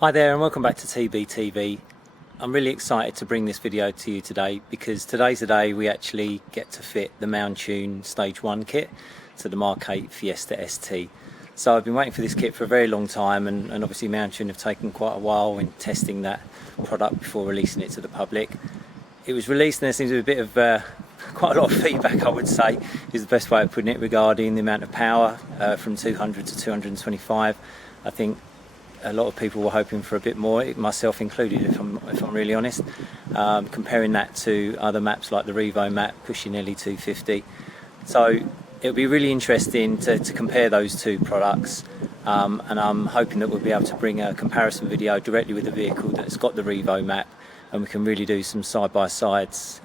Hi there and welcome back to TBTV. I'm really excited to bring this video to you today because today's the day we actually get to fit the Mountune Stage 1 kit to the MK8 Fiesta ST. So I've been waiting for this kit for a very long time and obviously Mountune have taken quite a while in testing that product before releasing it to the public. It was released and there seems to be a bit of quite a lot of feedback, I would say, is the best way of putting it, regarding the amount of power from 200 to 225. I think a lot of people were hoping for a bit more, myself included, if I'm really honest. Comparing that to other maps like the Revo map pushing nearly 250. So it'll be really interesting to compare those two products, and I'm hoping that we'll be able to bring a comparison video directly with the vehicle that's got the Revo map, and we can really do some side-by-sides,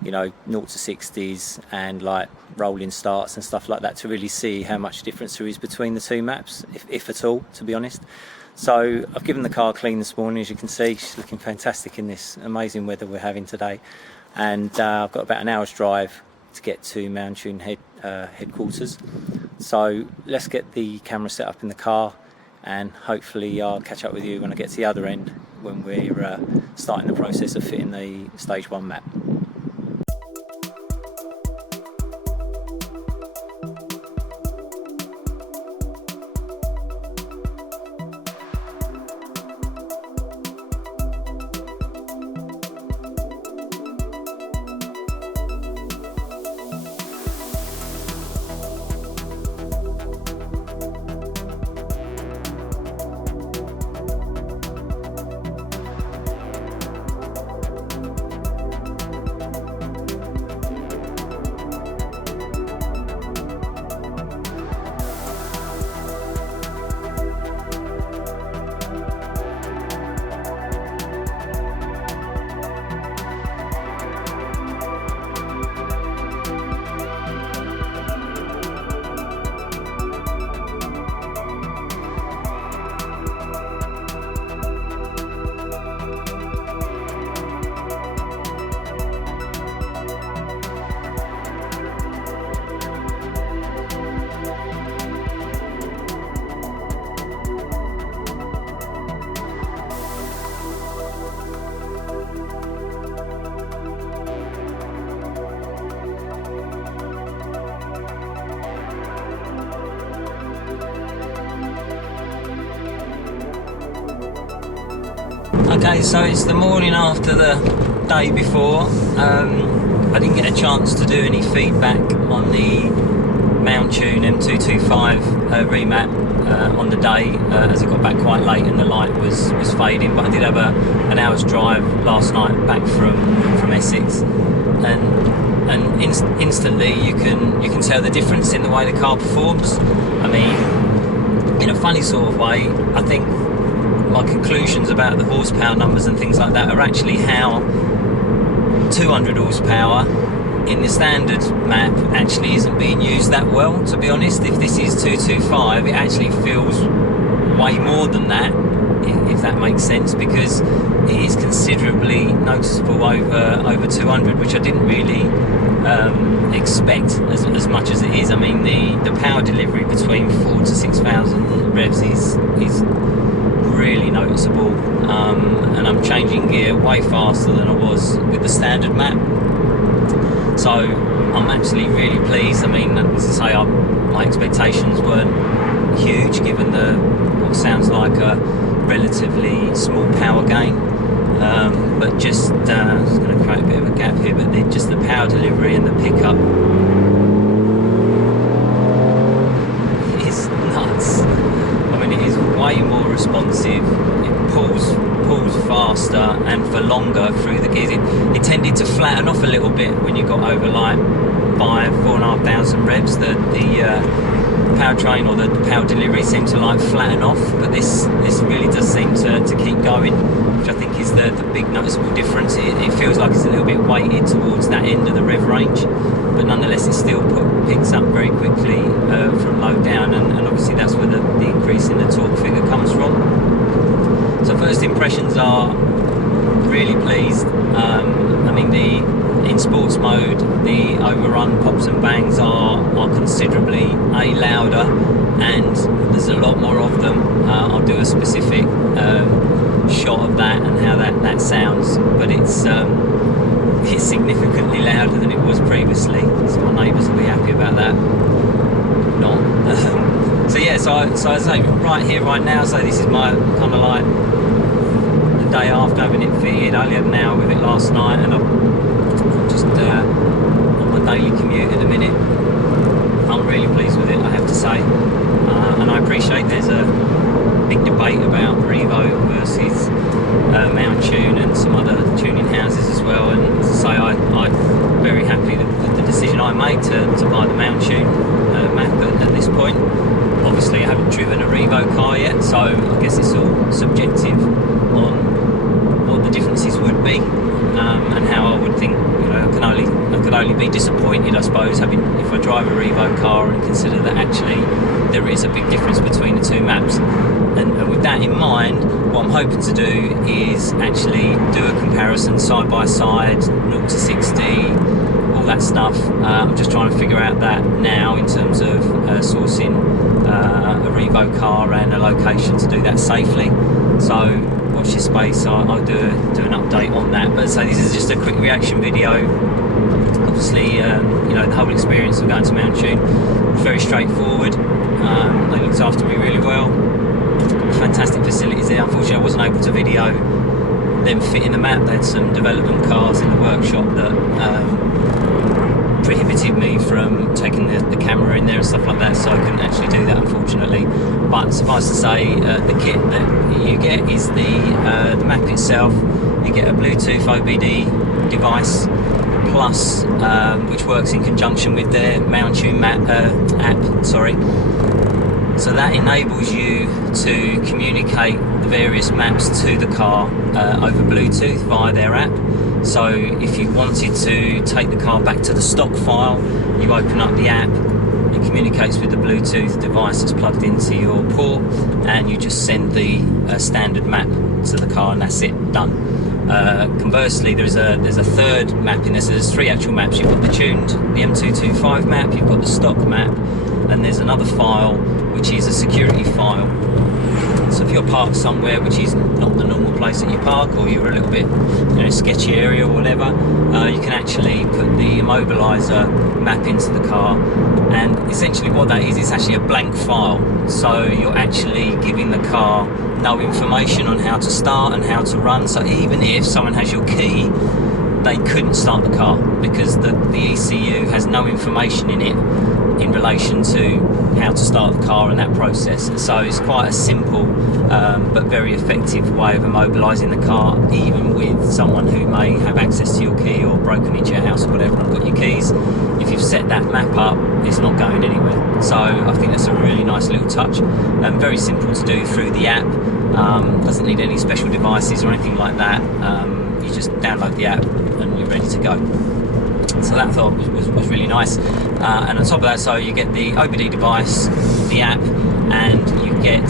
you know, 0 to 60s and like rolling starts and stuff like that, to really see how much difference there is between the two maps, if at all, to be honest. So I've given the car a clean this morning. As you can see, she's looking fantastic in this amazing weather we're having today, and I've got about an hour's drive to get to Mountune headquarters. So let's get the camera set up in the car and hopefully I'll catch up with you when I get to the other end, when we're starting the process of fitting the Stage 1 map. Okay, so it's the morning after the day before. I didn't get a chance to do any feedback on the Mountune M225 remap on the day, as I got back quite late and the light was fading. But I did have an hour's drive last night back from Essex, and instantly you can tell the difference in the way the car performs. I mean, in a funny sort of way, I think my conclusions about the horsepower numbers and things like that are actually how 200 horsepower in the standard map actually isn't being used that well, to be honest. If this is 225, it actually feels way more than that, if that makes sense, because it is considerably noticeable over 200, which I didn't really expect as much as it is. I mean, the power delivery between 4,000 to 6,000 revs is really noticeable, and I'm changing gear way faster than I was with the standard map. So I'm actually really pleased. I mean, as I say, my expectations weren't huge given what sounds like a relatively small power gain, but just going to create a bit of a gap here, but just the power delivery and the pickup is nuts. I mean, it is way more responsive. It pulls faster and for longer through the gears. It tended to flatten off a little bit when you got over like 4,500 revs. The powertrain or the power delivery seemed to like flatten off, but this really does seem to keep going, which I think is the big noticeable difference. It feels like it's a little bit weighted towards that end of the rev range, but nonetheless it still picks up very quickly from low down, and obviously that's where the increase in the torque figure comes from. So first impressions are really pleased. I mean, in sports mode, the overrun pops and bangs are are considerably louder, and there's a lot more of them. I'll do a specific shot of that and how that sounds, but it's significantly louder than it was previously, so my neighbours will be happy about that. Not. So yeah, so I say right here, right now, so this is my kind of like the day after having it fitted. I only had an hour with it last night, and I'm just on my daily commute at the minute. I'm really pleased with it, I have to say, and I appreciate there's a big debate about Revo versus Mountune and some other tuning houses as well, and as I say, I'm very happy with the decision I made to buy the Mountune map at this point. Obviously I haven't driven a Revo car yet, so I guess it's all subjective on what the differences would be, and how I would think, you know, I could only be disappointed, I suppose, if I drive a Revo car and consider that actually there is a big difference between the two maps. And with that in mind, what I'm hoping to do is actually do a comparison side by side, 0 to 60, all that stuff. I'm just trying to figure out that now in terms of sourcing a Revo car and a location to do that safely. So watch this space, I'll do an update on that. But so this is just a quick reaction video. Obviously, you know, the whole experience of going to Mountune was very straightforward. They looked after me really well. Fantastic facilities there. Unfortunately, I wasn't able to video them fitting the map. They had some development cars in the workshop that prohibited me from taking the camera in there and stuff like that, so I couldn't actually do that, unfortunately. But suffice to say, the kit that you get is the map itself. You get a Bluetooth OBD device plus, which works in conjunction with their Mountune map app. Sorry. So that enables you to communicate the various maps to the car over Bluetooth via their app. So if you wanted to take the car back to the stock file, you open up the app, it communicates with the Bluetooth device that's plugged into your port, and you just send the standard map to the car, and that's it, done. Conversely, there's a third map in this. So there's three actual maps. You've got the tuned, the M225 map, you've got the stock map, and there's another file which is a security file. So if you're parked somewhere which is not the normal place that you park, or you're a little bit, you know, sketchy area or whatever, you can actually put the immobiliser map into the car, and essentially what that is, it's actually a blank file. So you're actually giving the car no information on how to start and how to run. So even if someone has your key, they couldn't start the car because the ECU has no information in it in relation to how to start the car and that process. So it's quite a simple but very effective way of immobilising the car, even with someone who may have access to your key or broken into your house or whatever and got your keys. If you've set that map up, it's not going anywhere. So I think that's a really nice little touch, and very simple to do through the app. Doesn't need any special devices or anything like that. You just download the app and you're ready to go. So that I thought was really nice. And on top of that, so you get the OBD device, the app, and you get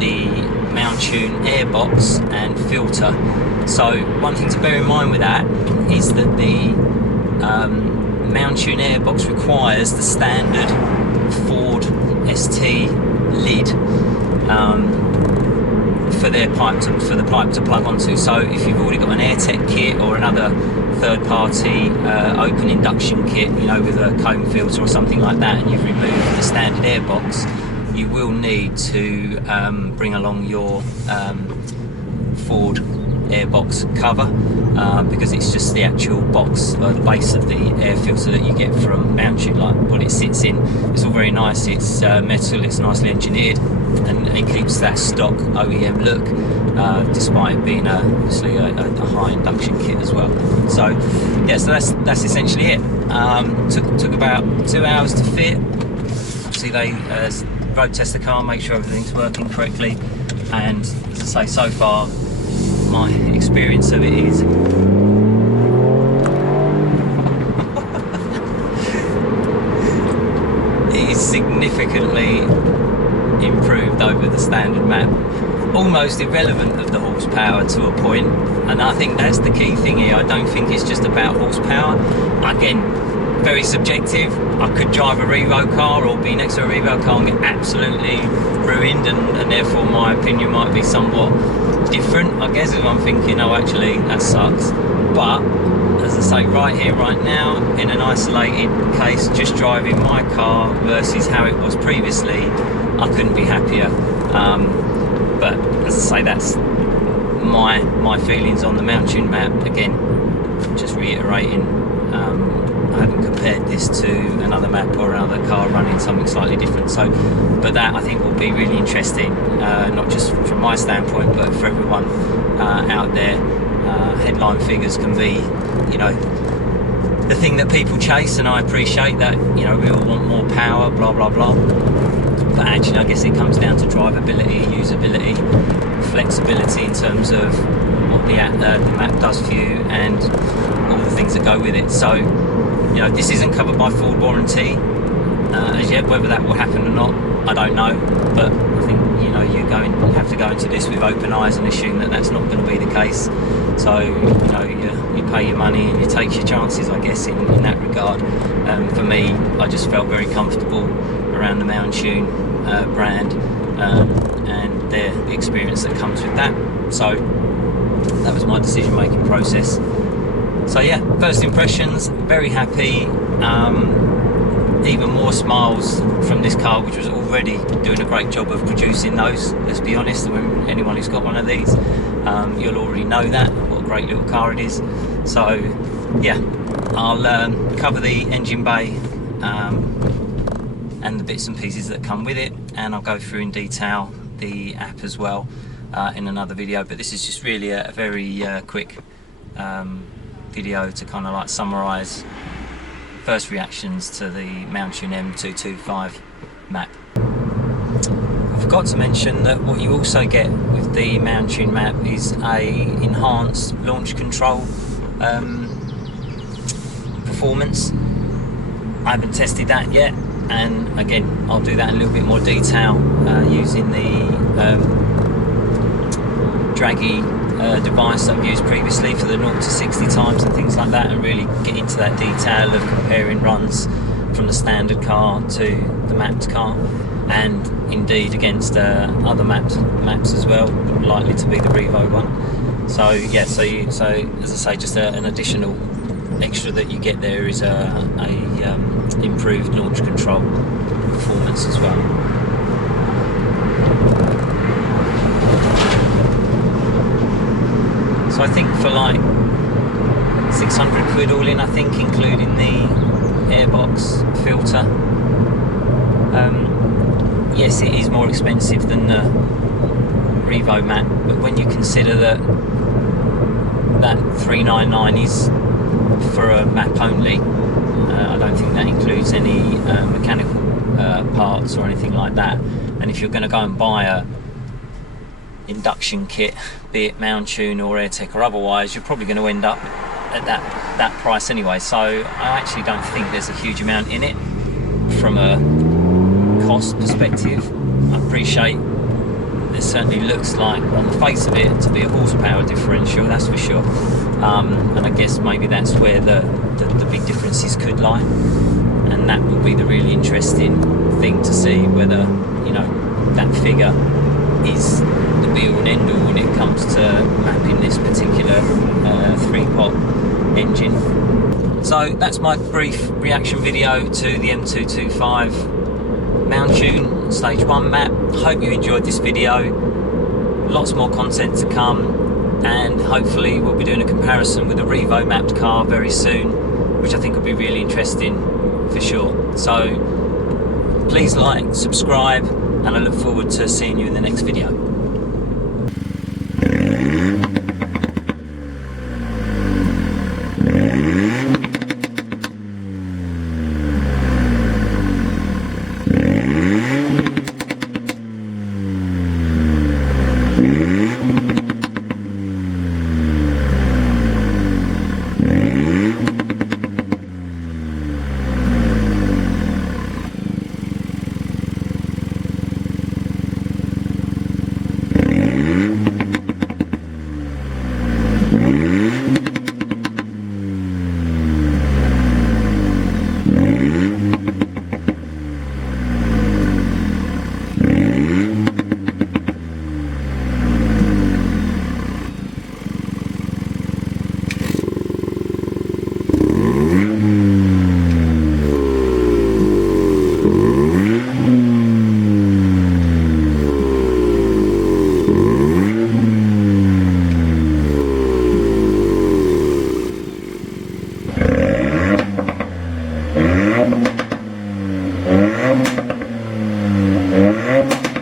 the Mountune airbox and filter. So one thing to bear in mind with that is that the Mountune airbox requires the standard Ford ST lid for the pipe to plug onto. So if you've already got an AirTech kit or another third-party open induction kit, you know, with a comb filter or something like that, and you've removed the standard airbox, you will need to bring along your Ford airbox cover, because it's just the actual box, the base of the air filter that you get from Mountune, like what it sits in. It's all very nice. It's metal, it's nicely engineered, and it keeps that stock OEM look, despite it being obviously a high induction kit as well. So yeah, so that's essentially it. Took about 2 hours to fit. Obviously they road test the car, make sure everything's working correctly, and as I say, so far my experience of it is it is significantly improved over the standard map. Almost irrelevant of the horsepower to a point, and I think that's the key thing here. I don't think it's just about horsepower. Again, very subjective. I could drive a Revo car or be next to a Revo car and get absolutely ruined, and therefore my opinion might be somewhat different, I guess, if I'm thinking, oh, actually that sucks. But as I say, right here, right now, in an isolated case, just driving my car versus how it was previously, I couldn't be happier. But as I say, that's my feelings on the Mountune map. Again, just reiterating, I haven't compared this to another map or another car running something slightly different. So, but that I think will be really interesting, not just from my standpoint, but for everyone out there. Headline figures can be, you know, the thing that people chase, and I appreciate that. You know, we all want more power, blah blah blah. But actually, I guess it comes down to drivability, usability, flexibility in terms of what the map does for you, and all the things that go with it. So, you know, this isn't covered by full warranty as yet. Whether that will happen or not, I don't know. But I think, you know, you have to go into this with open eyes and assume that that's not going to be the case. So, you know, you pay your money and you take your chances, I guess, in that regard. For me, I just felt very comfortable around the Mountune brand and the experience that comes with that. So that was my decision-making process. So yeah, first impressions, very happy. Even more smiles from this car, which was already doing a great job of producing those. Let's be honest, when anyone who's got one of these, you'll already know that, what a great little car it is. So yeah, I'll cover the engine bay and the bits and pieces that come with it, and I'll go through in detail the app as well in another video. But this is just really a very quick video to kind of like summarise first reactions to the Mountune M225 map. I forgot to mention that what you also get with the Mountune map is a enhanced launch control performance. I haven't tested that yet, and again, I'll do that in a little bit more detail using the draggy device I've used previously for the 0 to 60 times and things like that, and really get into that detail of comparing runs from the standard car to the mapped car, and indeed against other maps as well, likely to be the Revo one. So yeah, so as I say, just an additional extra that you get there is a improved launch control performance as well. So I think for like 600 quid all in, I think, including the airbox filter. Yes, it is more expensive than the Revo map, but when you consider that 399 is for a map only, I don't think that includes any mechanical parts or anything like that. And if you're going to go and buy a induction kit, be it Mountune or AirTech or otherwise, you're probably going to end up at that price anyway. So I actually don't think there's a huge amount in it from a cost perspective. I appreciate it certainly looks like on the face of it to be a horsepower differential, that's for sure, and I guess maybe that's where the big differences could lie, and that will be the really interesting thing to see, whether, you know, that figure is the be-all and end-all when it comes to mapping this particular 3-pot engine. So that's my brief reaction video to the M225 Mountune Stage 1 map. Hope you enjoyed this video. Lots more content to come, and hopefully we'll be doing a comparison with a Revo mapped car very soon, which I think will be really interesting for sure. So please like, subscribe, and I look forward to seeing you in the next video.